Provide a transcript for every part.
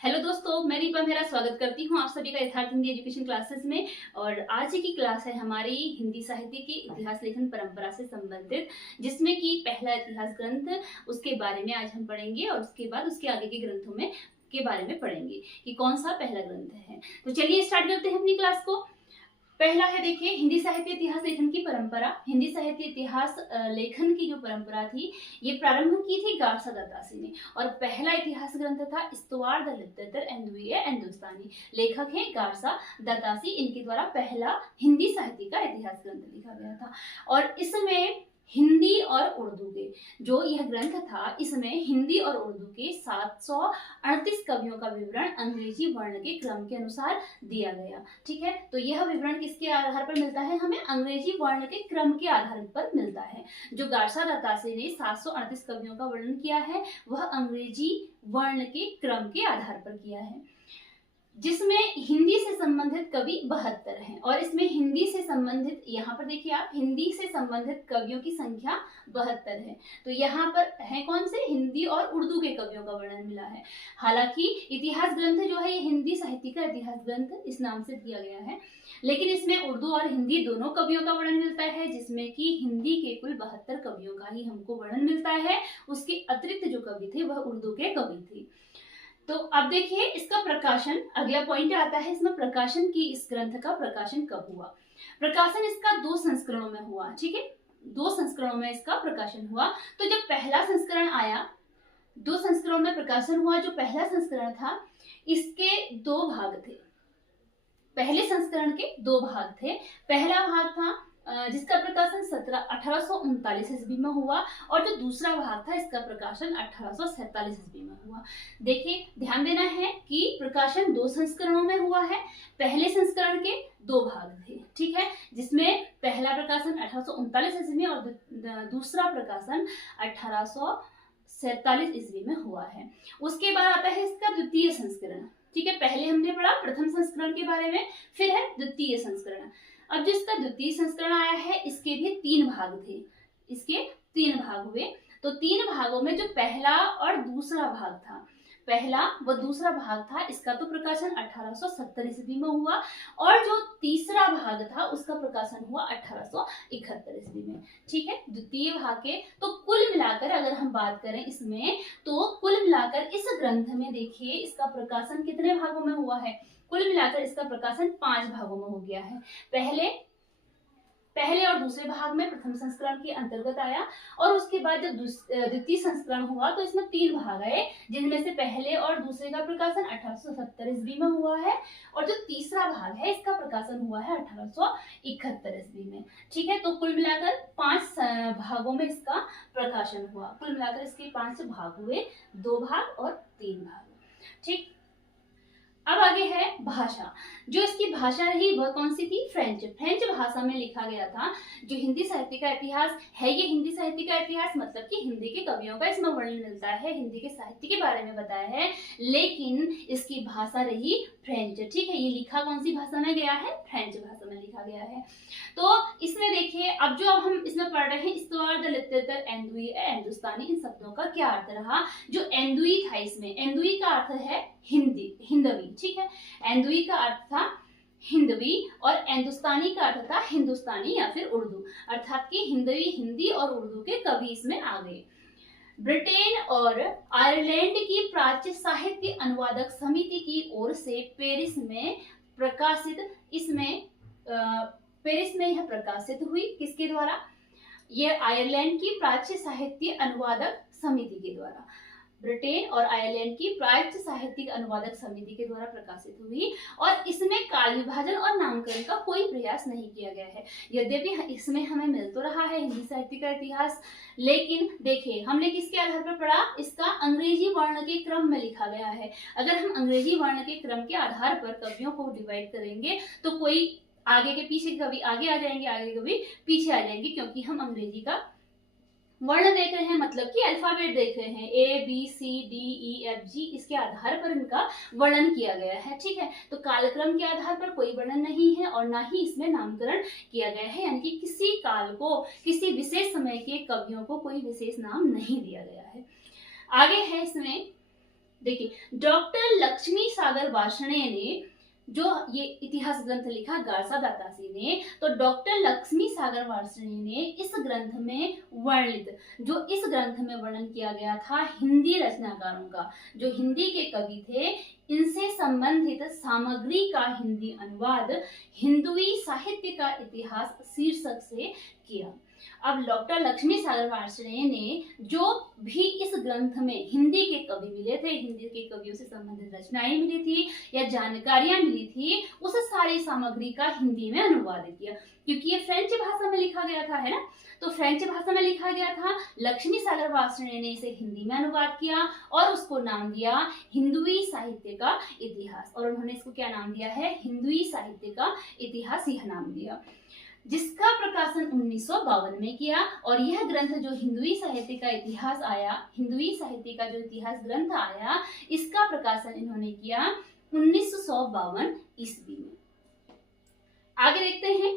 Hello दोस्तों, मैं दीपा मेरा स्वागत करती हूँ आप सभी का यथार्थ हिंदी एजुकेशन क्लासेस में। और आज की क्लास है हमारी हिंदी साहित्य की इतिहास लेखन परंपरा से संबंधित, जिसमें कि पहला इतिहास ग्रंथ उसके बारे में आज हम पढ़ेंगे और उसके बाद उसके आगे के ग्रंथों में के बारे में पढ़ेंगे कि कौन सा पहला ग्रंथ है। तो चलिए स्टार्ट करते हैं अपनी क्लास को। पहला है, देखिए, हिंदी साहित्य इतिहास लेखन की परंपरा। हिंदी साहित्य इतिहास लेखन की जो परंपरा थी, ये प्रारंभ की थी गारसा दत्तासी ने। और पहला इतिहास ग्रंथ था स्तुवार द लिटरेचर एंडुए हिंदुस्तानी। लेखक हैं गारसा दत्तासी। इनके द्वारा पहला हिंदी साहित्य का इतिहास ग्रंथ लिखा गया था। और इसमें हिंदी और उर्दू के जो यह ग्रंथ था, इसमें हिंदी और उर्दू के 738 कवियों का विवरण अंग्रेजी वर्ण के क्रम के अनुसार दिया गया। ठीक है, तो यह विवरण किसके आधार पर मिलता है? हमें अंग्रेजी वर्ण के क्रम के आधार पर मिलता है। जो गारसा दत्तासी ने 738 कवियों का वर्णन किया है, वह अंग्रेजी वर्ण के क्रम के आधार पर किया है, जिसमें हिंदी से संबंधित कवि 72 हैं। और इसमें हिंदी से संबंधित, यहाँ पर देखिए आप, हिंदी से संबंधित कवियों की संख्या 72 है। तो यहाँ पर है कौन से? हिंदी और उर्दू के कवियों का वर्णन मिला है। हालांकि इतिहास ग्रंथ जो है, ये हिंदी साहित्य का इतिहास ग्रंथ इस नाम से दिया गया है, लेकिन इसमें उर्दू और हिंदी दोनों कवियों का वर्णन मिलता है, जिसमें कि हिंदी के कुल 72 कवियों का ही हमको वर्णन मिलता है। उसके अतिरिक्त जो कवि थे वह उर्दू के कवि थे। तो अब देखिए इसका प्रकाशन, अगला पॉइंट आता है इसमें, प्रकाशन की इस ग्रंथ का प्रकाशन कब हुआ? प्रकाशन इसका 2 संस्करणों में हुआ। ठीक है, 2 संस्करणों में इसका प्रकाशन हुआ। तो जब पहला संस्करण आया, 2 संस्करणों में प्रकाशन हुआ। जो पहला संस्करण था, इसके 2 भाग थे। पहले संस्करण के 2 भाग थे। पहला भाग था जिसका प्रकाशन 1839 ईस्वी में हुआ, और जो दूसरा भाग था इसका प्रकाशन 1847 ईस्वी में हुआ। देखिए, ध्यान देना है कि प्रकाशन 2 संस्करणों में हुआ है। पहले संस्करण के 2 भाग थे, ठीक है, जिसमें पहला प्रकाशन 1839 ईस्वी में और दूसरा प्रकाशन 1847 ईस्वी में हुआ है। उसके बाद आता है इसका द्वितीय संस्करण। ठीक है, पहले हमने पढ़ा प्रथम संस्करण के बारे में, फिर है द्वितीय संस्करण। अब जिसका द्वितीय संस्करण आया है, इसके भी 3 भाग थे। इसके 3 भाग हुए। तो 3 भागों में जो पहला और दूसरा भाग था, पहला व दूसरा भाग था, इसका तो प्रकाशन 1870 ईस्वी में हुआ, और जो तीसरा भाग था उसका प्रकाशन हुआ 1871 ईस्वी में। ठीक है, द्वितीय भाग के तो कुल मिलाकर अगर हम बात करें इसमें, तो कुल मिलाकर इस ग्रंथ में देखिए इसका प्रकाशन कितने भागों में हुआ है? कुल मिलाकर इसका प्रकाशन 5 भागों में हो गया है। पहले और दूसरे भाग में प्रथम संस्करण के अंतर्गत आया, और उसके बाद जब द्वितीय संस्करण हुआ तो इसमें 3 भाग आए, जिनमें से पहले और दूसरे का प्रकाशन 1870 ईस्वी में हुआ है, और जो तीसरा भाग है इसका प्रकाशन हुआ है 1871 ईस्वी में। ठीक है, तो कुल मिलाकर 5 भागों में इसका प्रकाशन हुआ। कुल मिलाकर इसके 5 भाग हुए, 2 भाग और 3 भाग। ठीक, अब आगे है भाषा। जो इसकी भाषा रही वह कौन सी थी? फ्रेंच। फ्रेंच भाषा में लिखा गया था। जो हिंदी साहित्य का इतिहास है, ये हिंदी साहित्य का इतिहास मतलब कि हिंदी के कवियों का इसमें वर्णन मिलता है, हिंदी के साहित्य के बारे में बताया है, लेकिन इसकी भाषा रही फ्रेंच। ठीक है, ये लिखा कौन सी भाषा में गया है? फ्रेंच भाषा में लिखा गया है। तो इसमें देखिए, अब जो हम इसमें पढ़ रहे हैं, स्तुवार द लिटरेचर एंडुए हिंदुस्तानी, इन शब्दों का क्या अर्थ रहा? जो एंदुई था, इसमें एंदुई का अर्थ है हिंदी, हिंदवी। ठीक है, एंदुई का अर्थ था हिंदवी, और हिंदुस्तानी का अर्थ था हिंदुस्तानी या फिर उर्दू, अर्थात कि हिंदवी, हिंदी और उर्दू के कवि इसमें आ गए। ब्रिटेन और आयरलैंड की प्राच्य साहित्य अनुवादक समिति की ओर से पेरिस में प्रकाशित, इसमें पेरिस में यह प्रकाशित हुई। किसके द्वारा? यह आयरलैंड की प्राच्य साहित्य अनुवादक समिति के द्वारा, ब्रिटेन और आयरलैंड की प्राच्य साहित्यिक अनुवादक समिति के द्वारा प्रकाशित हुई। और इसमें काल विभाजन और नामकरण का कोई प्रयास नहीं किया गया है। यद्यपि इसमें हमें मिल तो रहा है हिंदी साहित्य का इतिहास, लेकिन देखिए हमने किसके आधार पर पढ़ा? इसका अंग्रेजी वर्ण के क्रम में लिखा गया है। अगर हम अंग्रेजी वर्ण के क्रम के आधार पर कवियों को डिवाइड करेंगे तो कोई आगे के पीछे कवि आगे आ जाएंगे, आगे कवि पीछे आ जाएंगे, क्योंकि हम अंग्रेजी का वर्ण देख रहे हैं, मतलब कि अल्फाबेट देख रहे हैं, A B C D E F G, इसके आधार पर इनका वर्णन किया गया है। ठीक है, तो कालक्रम के आधार पर कोई वर्णन नहीं है, और ना ही इसमें नामकरण किया गया है, यानी कि किसी काल को, किसी विशेष समय के कवियों को कोई विशेष नाम नहीं दिया गया है। आगे है इसमें देखिए, डॉक्टर लक्ष्मी सागर वार्ष्णेय ने जो ये इतिहास ग्रंथ लिखा गारसा दातासी ने, तो डॉक्टर लक्ष्मी सागर वार्ष्णेय ने इस ग्रंथ में वर्णित, जो इस ग्रंथ में वर्णन किया गया था हिंदी रचनाकारों का, जो हिंदी के कवि थे, इनसे संबंधित सामग्री का हिंदी अनुवाद हिंदुई साहित्य का इतिहास शीर्षक से किया। अब डॉक्टर लक्ष्मी सागर वार्ष्णेय ने जो भी इस ग्रंथ में हिंदी के कवि मिले थे, हिंदी के कवियों से संबंधित रचनाएं मिली थी या जानकारियां मिली थी, उस सारी सामग्री का हिंदी में अनुवाद किया, क्योंकि ये फ्रेंच भाषा में लिखा गया था, है ना। तो फ्रेंच भाषा में लिखा गया था, लक्ष्मी सागर वार्ष्णेय ने इसे हिंदी में अनुवाद किया और उसको नाम दिया हिंदुई साहित्य का इतिहास, और उन्होंने इसको क्या नाम दिया है, हिंदुई साहित्य का इतिहास, यह नाम दिया, जिसका प्रकाशन 1952 में किया। और यह ग्रंथ जो हिंदुई साहित्य का इतिहास आया, हिंदुई साहित्य का जो इतिहास ग्रंथ आया, इसका प्रकाशन इन्होंने किया 1952 ईस्वी में। आगे देखते हैं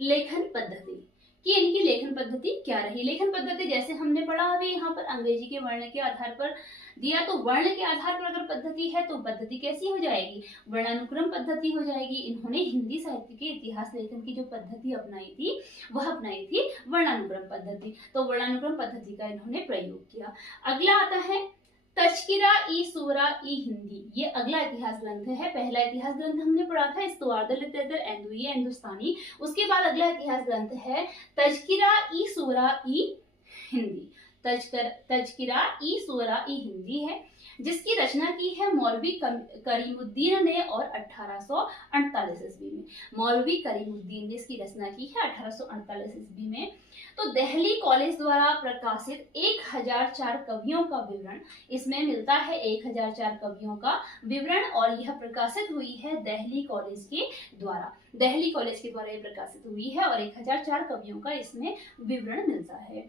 लेखन पद्धति कि इनकी लेखन पद्धति क्या रही। लेखन पद्धति जैसे हमने पढ़ा अभी यहाँ पर अंग्रेजी के वर्ण के आधार पर दिया, तो वर्ण के आधार पर अगर पद्धति है तो पद्धति कैसी हो जाएगी, वर्णानुक्रम पद्धति हो जाएगी। इन्होंने हिंदी साहित्य के इतिहास लेखन की जो पद्धति अपनाई थी, वह अपनाई थी वर्णानुक्रम पद्धति, तो वर्णानुक्रम पद्धति का इन्होंने प्रयोग किया। अगला आता है तज़किरा ई सूरा ई हिंदी, ये अगला इतिहास ग्रंथ है। पहला इतिहास ग्रंथ हमने पढ़ा था इस्तवाद लिटरेचर एंदुई हिंदुस्तानी, उसके बाद अगला इतिहास ग्रंथ है तज़किरा ई सूरा ई हिंदी। तज़किरा ई सूरा ई हिंदी है, जिसकी रचना की है मौलवी करीमुद्दीन ने और 1848 ईस्वी में। मौलवी करीमुद्दीन ने इसकी रचना की है 1848 ईस्वी में। तो दिल्ली कॉलेज द्वारा प्रकाशित 1004 कवियों का विवरण इसमें मिलता है, 1004 कवियों का विवरण, और यह प्रकाशित हुई है दिल्ली कॉलेज के द्वारा। दिल्ली कॉलेज के द्वारा यह प्रकाशित हुई है और 1004 कवियों का इसमें विवरण मिलता है।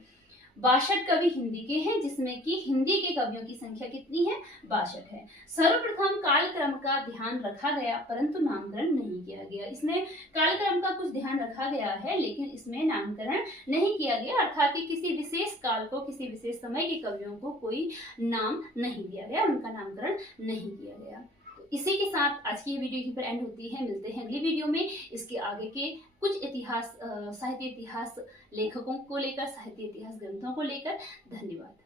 62 कवि हिंदी के हैं, जिसमें कि हिंदी के कवियों की संख्या कितनी है, 62 है। सर्वप्रथम कालक्रम का ध्यान रखा गया परंतु नामकरण नहीं किया गया। इसमें कालक्रम का कुछ ध्यान रखा गया है लेकिन इसमें नामकरण नहीं किया गया, अर्थात कि किसी विशेष काल को, किसी विशेष समय के कवियों को कोई नाम नहीं दिया गया, उनका नामकरण नहीं किया गया। इसी के साथ आज की ये वीडियो यहीं पर एंड होती है। मिलते हैं अगली वीडियो में इसके आगे के कुछ इतिहास, साहित्य इतिहास लेखकों को लेकर, साहित्य इतिहास ग्रंथों को लेकर। धन्यवाद।